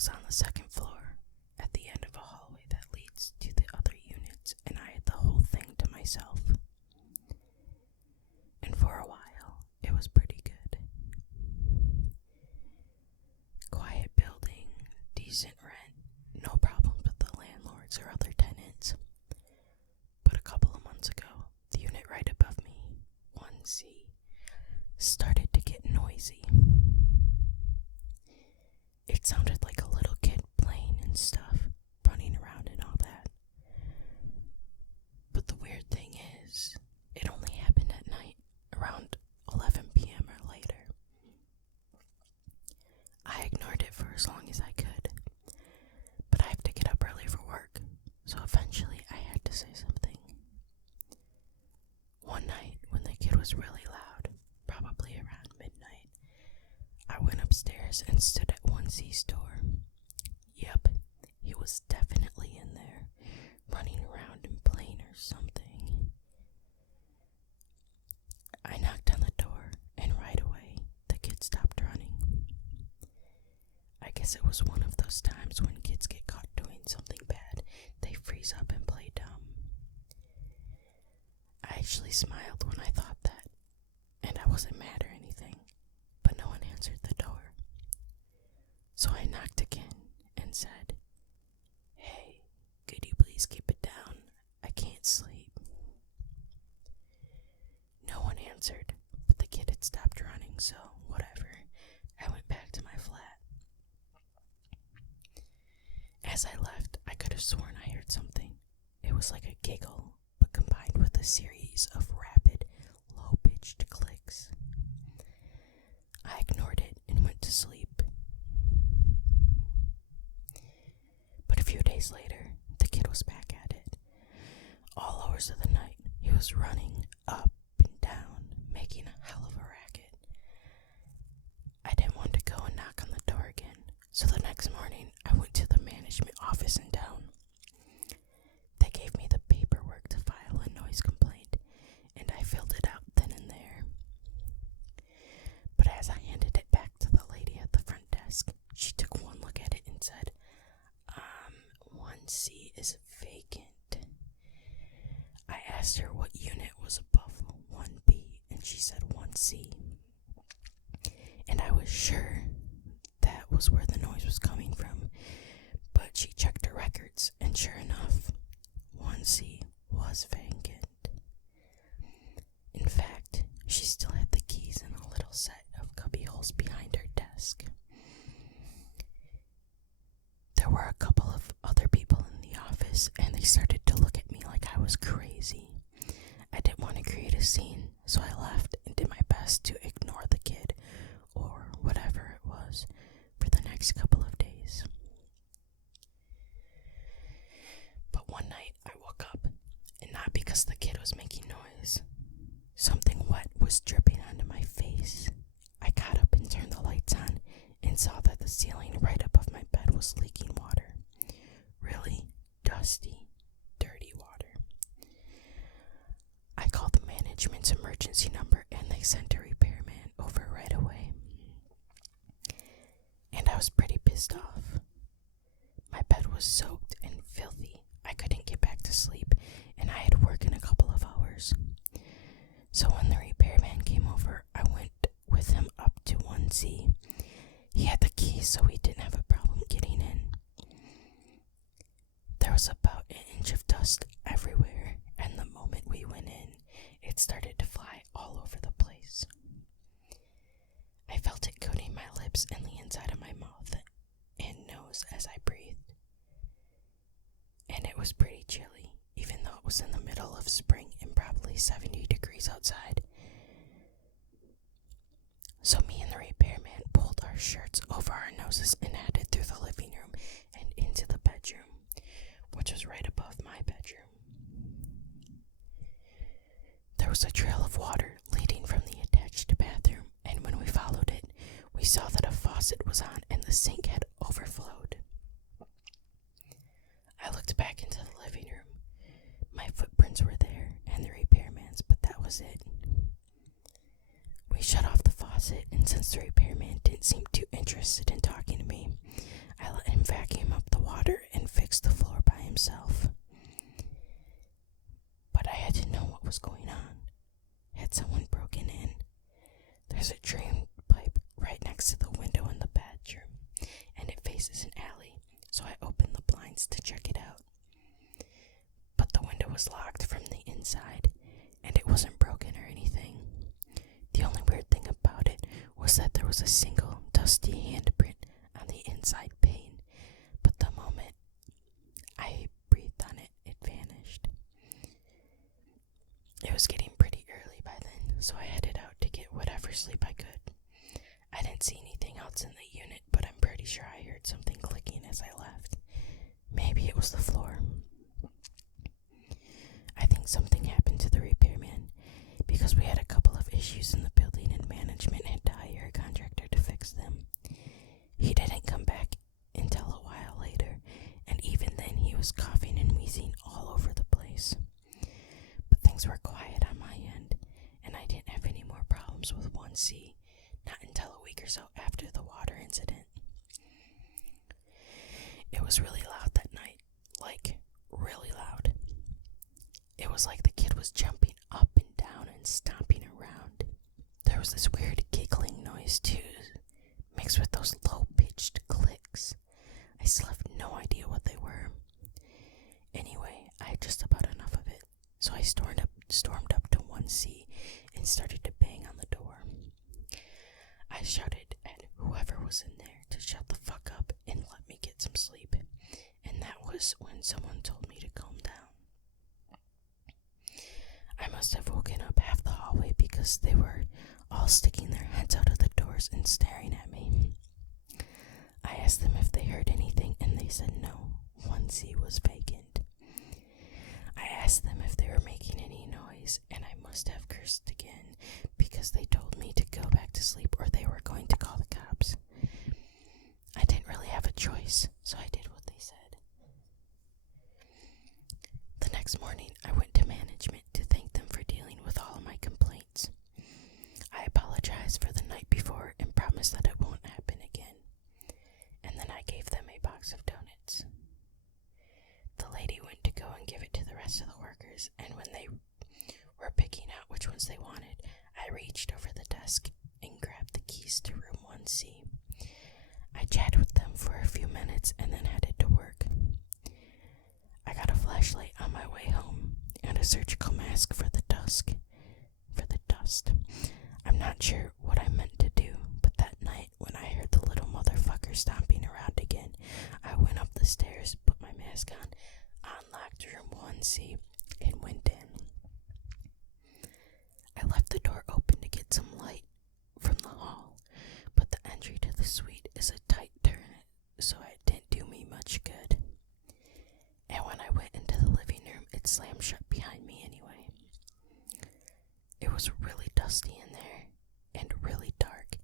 was on the second floor, at the end of a hallway that leads to the other units, and I had the whole thing to myself. And for a while, it was pretty good. Quiet building, decent rent, no problems with the landlords or other tenants. But a couple of months ago, the unit right above me, 1C, started to get noisy. It sounded like a little kid playing and stuff, running around and all that. But the weird thing is, it only happened at night, around 11 p.m. or later. I ignored it for as long as I could, but I have to get up early for work, so eventually I had to say something. One night, when the kid was really loud, probably around midnight, I went upstairs and stood at 1C's door. Yep, he was definitely in there, running around and playing or something. I knocked on the door, and right away, the kid stopped running. I guess it was one of those times when kids get caught doing something bad, they freeze up and play dumb. I actually smiled when I thought that, and I wasn't mad or anything, but no one answered the door. So I knocked again and said, "Hey, could you please keep it down? I can't sleep." No one answered, but the kid had stopped running, so whatever. I went back to my flat. As I left, I could have sworn I heard something. It was like a giggle, but combined with a series of rapid, low-pitched clicks. I ignored it and went to sleep. But a few days later, the kid was back at it. All hours of the night, he was running up and down, making a hell of a racket. I didn't want to go and knock on the door again, so the next morning, I went to the management office in town. They gave me the paperwork to file a noise complaint, and I filled it out then and there. But as I handed it back to the lady at the front desk, she took one look at it and said, 1C is vacant. I asked her what unit was above 1B, and she said 1C. And I was sure that was where the noise was coming from, but she checked her records, and sure enough, 1C was vacant. In fact, she still had the keys in a little set of cubby holes behind her desk. There were a couple of other people in the office, and they started to look at me like I was crazy. I didn't want to create a scene, so I left and did my best to ignore the kid, or whatever it was, for the next couple of days. But one night I woke up, and not because the kid was making noise. Something wet was dripping onto my face. I got up and turned the lights on and saw that the ceiling right above my bed was leaking water. Really dusty, dirty water. I called the management's emergency number and they sent a repairman over right away. And I was pretty pissed off. My bed was soaked and filthy. I couldn't get back to sleep, and I had work in a couple of hours. So when the repairman came over, I went with him up to 1C. He had the keys, so we didn't have a problem getting in. There was about an inch of dust everywhere, and the moment we went in, it started to fly all over the place. I felt it coating my lips and the inside of my mouth and nose as I breathed. And it was pretty chilly, even though it was in the middle of spring and probably 70 degrees outside. So me and the repairman pulled our shirts over our noses and headed through the living room and into the bedroom, which was right above my bedroom. There was a trail of water leading from the attached bathroom, and when we followed it, we saw that a faucet was on and the sink had overflowed. I looked back into the living room. My footprints were there, and the repairman's, but that was it. We shut off the faucet, and since the repairman didn't seem too interested in talking to me, I let him entrance to check it out. But the window was locked from the inside, and it wasn't broken or anything. The only weird thing about it was that there was a single dusty handprint on the inside pane, but the moment I breathed on it, it vanished. It was getting pretty early by then, so I headed out to get whatever sleep I could. I didn't see anything else in the unit, but I'm pretty sure I heard something clicking as I left. Maybe it was the floor. I think something happened to the repairman because we had a couple of issues in the building and management had to hire a contractor to fix them. He didn't come back until a while later, and even then he was coughing and wheezing all over the place. But things were quiet on my end, and I didn't have any more problems with 1C, not until a week or so after the water incident. It was really loud that night, like really loud. It was like the kid was jumping up and down and stomping around. There was this weird giggling noise too, mixed with those low-pitched clicks. I still have no idea what they were. Anyway, I had just about enough of it, so I stormed up to 1C and started to bang on the door. I shouted at whoever was in there to shut the fuck up and let me get some sleep, and that was when someone told me to calm down. I must have woken up half the hallway because they were all sticking their heads out of the doors and staring at me. I asked them if they heard anything, and they said no, 1C was vacant. I asked them if they were making any noise, and I must have cursed again because they told me to go back to sleep or they were going to call the cops. I didn't really have a choice, so I did what they said. The next morning, I went to management to thank them for dealing with all of my complaints. I apologized for the night before and promised that it won't happen again. And then I gave them a box of donuts. The lady went to go and give it to the rest of the workers, and when they were picking out which ones they wanted, I reached over the desk and grabbed the keys to room 1C. I chatted with them for a few minutes and then headed to work. I got a flashlight on my way home and a surgical mask for the dust. I'm not sure what I meant to do, but that night when I heard the little motherfucker stomping around again, I went up the stairs, put my mask on, unlocked room 1C, and went in. I left the door open to get some light from the hall, but the entry to the suite is a tight turn, so it didn't do me much good. And when I went into the living room, it slammed shut behind me anyway. It was really dusty in there, and really dark.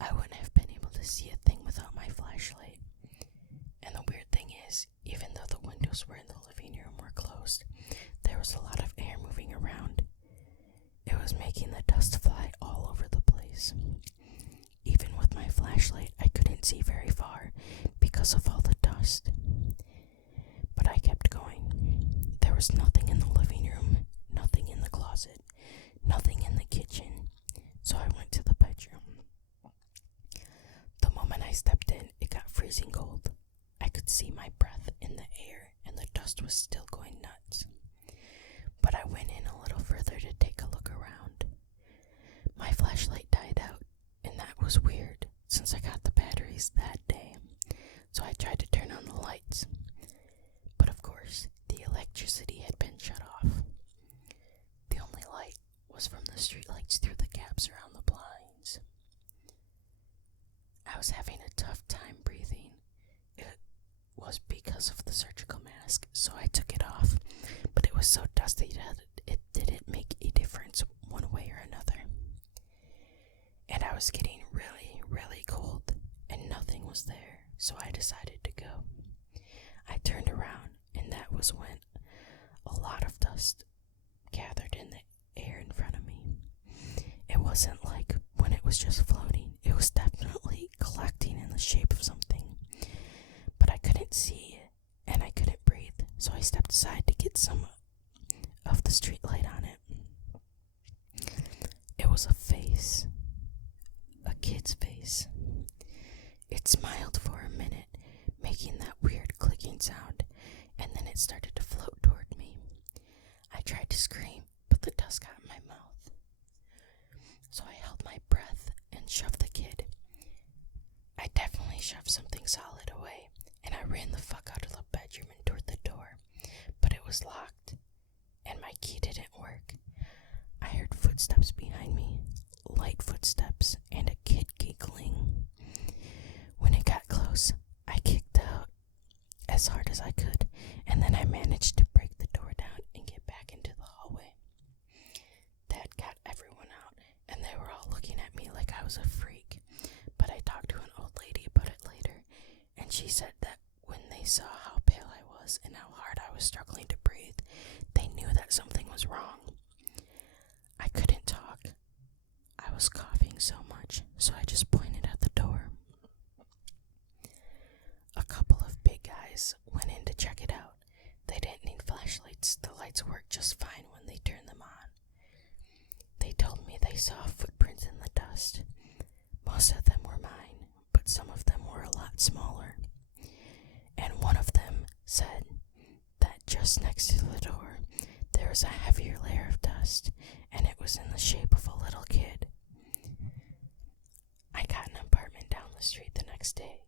I wouldn't have been able to see a thing without my flashlight. And the weird thing is, even though the windows were in the living room were closed, there was a lot of air moving around. It was making the dust fly all over the place. Even with my flashlight, I couldn't see very far because of all the dust. But I kept going. There was nothing in the living room, nothing in the closet, nothing in the kitchen, so I went to the bedroom. The moment I stepped in, it got freezing cold. I could see my breath in the air, and the dust was still going nuts. But I went in a little further to take a look around. My flashlight died out, and that was weird, since I got the batteries that day, so I tried to turn on the lights. But of course, the electricity had been shut off. The only light was from the streetlights through the gaps around the blinds. I was having a tough time breathing. It was because of the surgical mask, so I took it off, but it was so dusty that it didn't make a difference one way or another. And I was getting really, really cold, and nothing was there, so I decided to go. I turned around, and that was when a lot of dust gathered in the air in front of me. It wasn't like when it was just floating. It was definitely collecting in the shape of something. But I couldn't see it, and I couldn't breathe, so I stepped aside to get some of the street light on it. It was a face. A kid's face. It smiled for a minute, making that weird clicking sound, started to float toward me. I tried to scream, but the dust got in my mouth. So I held my breath and shoved the kid. I definitely shoved something solid away, and I ran the fuck out of the bedroom and toward the door, but it was locked, and my key didn't work. I heard footsteps behind me, light footsteps, and a kid giggling. When it got close, I kicked out as hard as I could, and then I managed to break the door down and get back into the hallway. That got everyone out, and they were all looking at me like I was a freak, but I talked to an old lady about it later, and she said that when they saw how pale I was and how hard I was struggling to breathe, they knew that something was wrong. I couldn't talk. I was coughing so much, so I just pointed at the door. A couple of big guys went in to check it out. They didn't need flashlights. The lights worked just fine when they turned them on. They told me they saw footprints in the dust. Most of them were mine, but some of them were a lot smaller. And one of them said that just next to the door, there was a heavier layer of dust, and it was in the shape of a little kid. I got an apartment down the street the next day.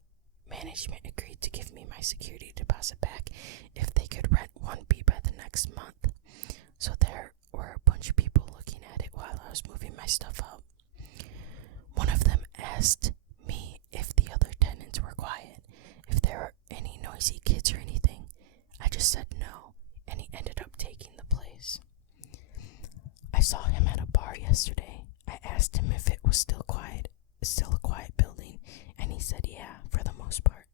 Management agreed to give me my security deposit back if they could rent 1B by the next month. So there were a bunch of people looking at it while I was moving my stuff out. One of them asked me if the other tenants were quiet, if there were any noisy kids or anything. I just said no, and he ended up taking the place. I saw him at a bar yesterday. I asked him if it was still a quiet building, and he said yeah, for the most part.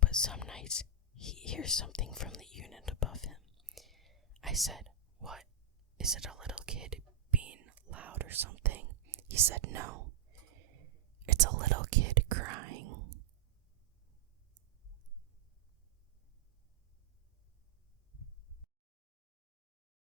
But some nights, he hears something from the unit above him. I said, what? Is it a little kid being loud or something? He said no. It's a little kid crying.